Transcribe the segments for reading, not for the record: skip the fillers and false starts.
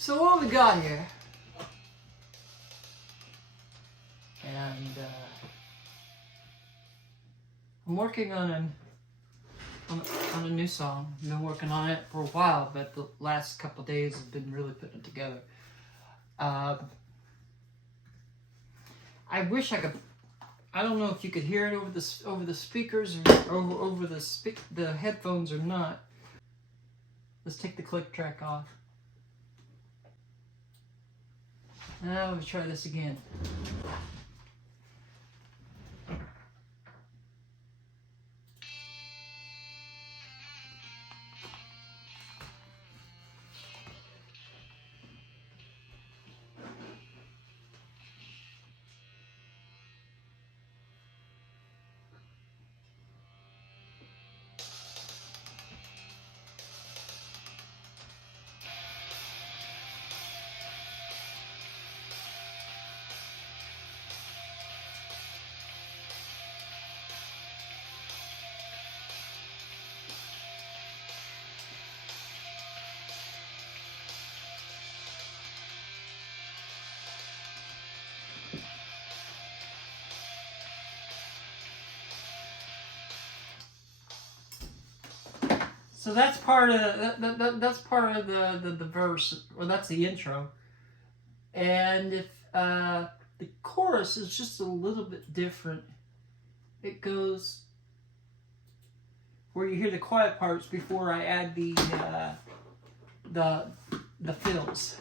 So what we got here? And I'm working on a new song. I've been working on it for a while, but the last couple days have been really putting it together. I wish I could. I don't know if you could hear it over the speakers or over the headphones or not. Let's take the click track off. Now let's try this again. So that's part of that's part of the verse, or that's the intro. And if the chorus is just a little bit different, it goes where you hear the quiet parts before I add the fills.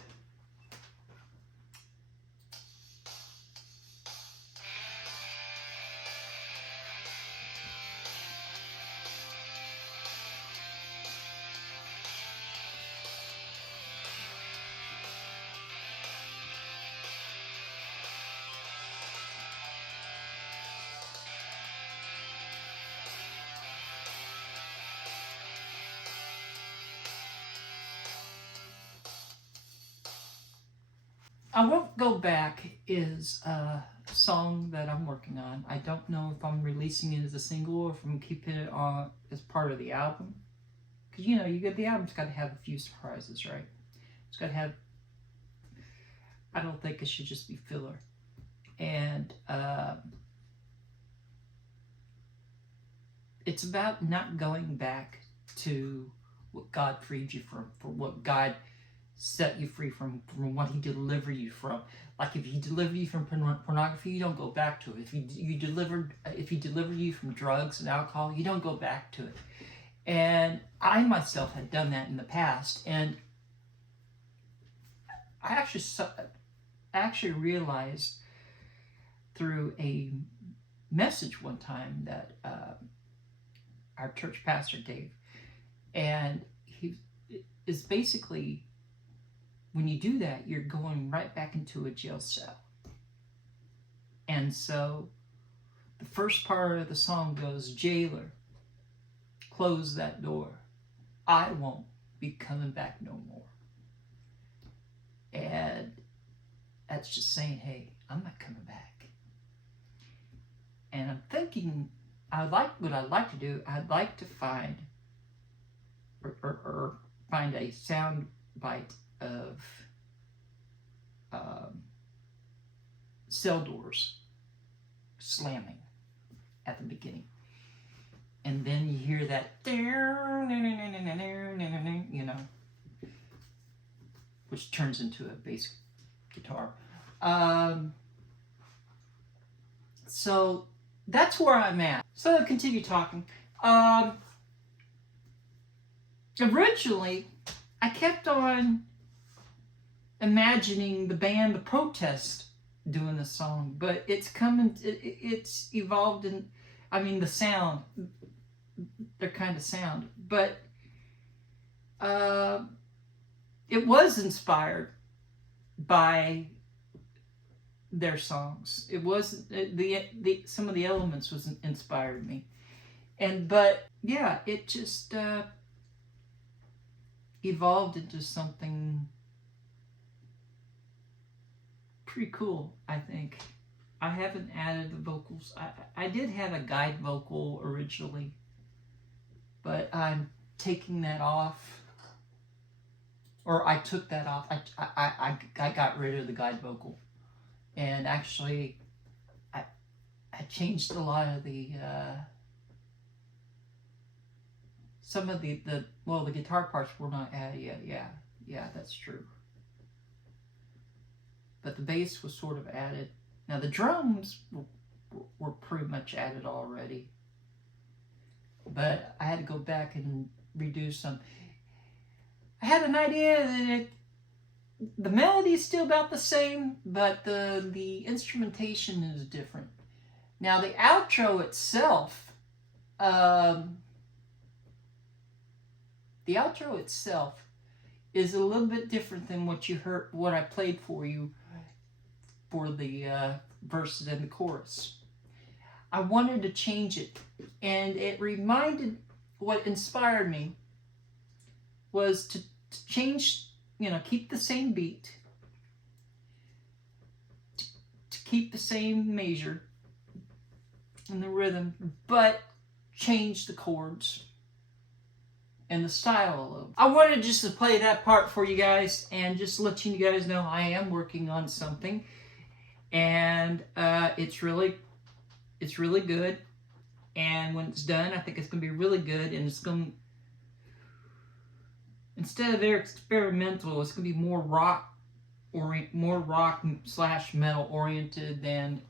I Won't Go Back is a song that I'm working on. I don't know if I'm releasing it as a single or if I'm keeping it on as part of the album. Because, you know, the album's got to have a few surprises, right? It's got to have, I don't think it should just be filler. And it's about not going back to what God freed you from, for what God set you free from what He delivered you from. Like if He delivered you from pornography, you don't go back to it. If He delivered you from drugs and alcohol, you don't go back to it. And I myself had done that in the past, and I actually realized through a message one time that our church pastor gave, and he is basically, when you do that, you're going right back into a jail cell. And so the first part of the song goes, "Jailer, close that door. I won't be coming back no more." And that's just saying, hey, I'm not coming back. And I'm thinking, what I'd like to do, I'd like to find or find a sound bite of cell doors slamming at the beginning, and then you hear that, you know, which turns into a bass guitar. So that's where I'm at. So I'll continue talking. Originally, I kept on imagining the band The Protest doing the song, but it's evolved in, the sound, their kind of sound, but it was inspired by their songs. It wasn't some of the elements inspired me, but yeah, it just evolved into something pretty cool, I think. I haven't added the vocals. I did have a guide vocal originally, but I'm taking that off or I took that off. I got rid of the guide vocal, and actually I changed a lot of the some of the guitar parts were not added yet. Yeah, that's true. But the bass was sort of added. Now the drums were pretty much added already, but I had to go back and redo some. I had an idea that the melody is still about the same, but the instrumentation is different. Now the outro itself, is a little bit different than what you heard, what I played for you for the verses and the chorus. I wanted to change it, and it reminded, what inspired me was to change, keep the same beat, to keep the same measure and the rhythm, but change the chords and the style of. I wanted just to play that part for you guys and just let you guys know I am working on something, and it's really good. And when it's done, I think it's going to be really good, and it's going to, instead of experimental, it's going to be more rock / metal oriented than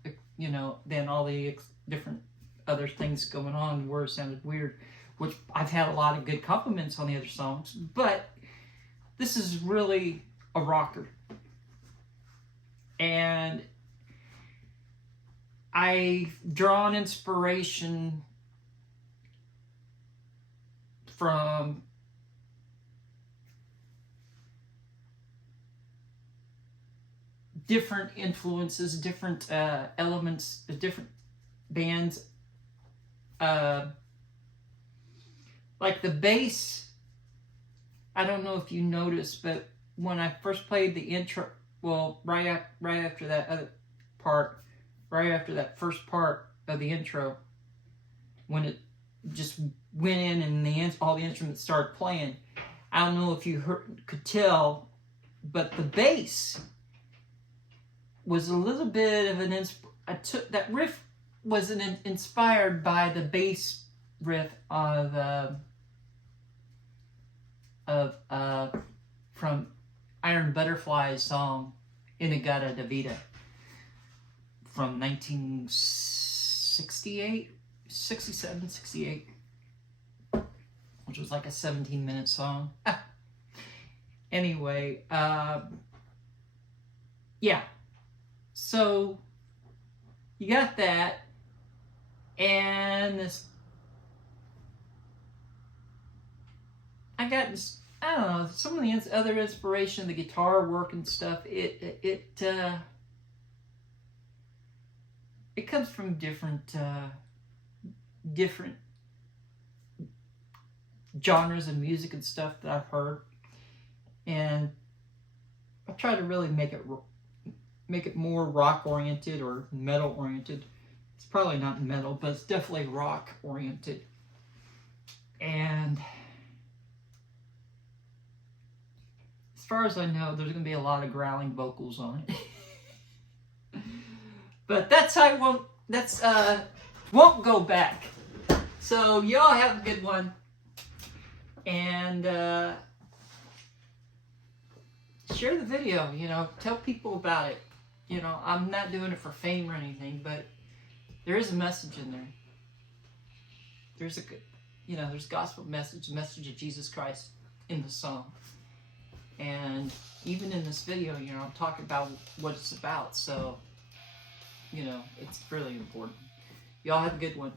all the different other things going on where it sounded weird, which I've had a lot of good compliments on the other songs, but this is really a rocker. And I've drawn inspiration from different influences, different elements, different bands. Like the bass, I don't know if you noticed, but when I first played the intro, right after that other part, right after that first part of the intro, when it just went in and all the instruments started playing, I don't know if you could tell, but the bass was a little bit of an that riff was inspired by the bass riff from Iron Butterfly's song In-A-Gadda-Da-Vida from 1968, 67, 68, which was like a 17-minute song. Anyway, yeah. So you got that, and this. I got this. I don't know, some of the other inspiration, the guitar work and stuff. It comes from different genres of music and stuff that I've heard, and I try to really make it more rock oriented or metal oriented. It's probably not metal, but it's definitely rock oriented. And as far as I know, there's going to be a lot of growling vocals on it. But won't go back. So y'all have a good one. And share the video, tell people about it. I'm not doing it for fame or anything, but there is a message in there. There's a good, there's gospel message of Jesus Christ in the song. And even in this video, I'm talking about what it's about. So, it's really important. Y'all have a good one.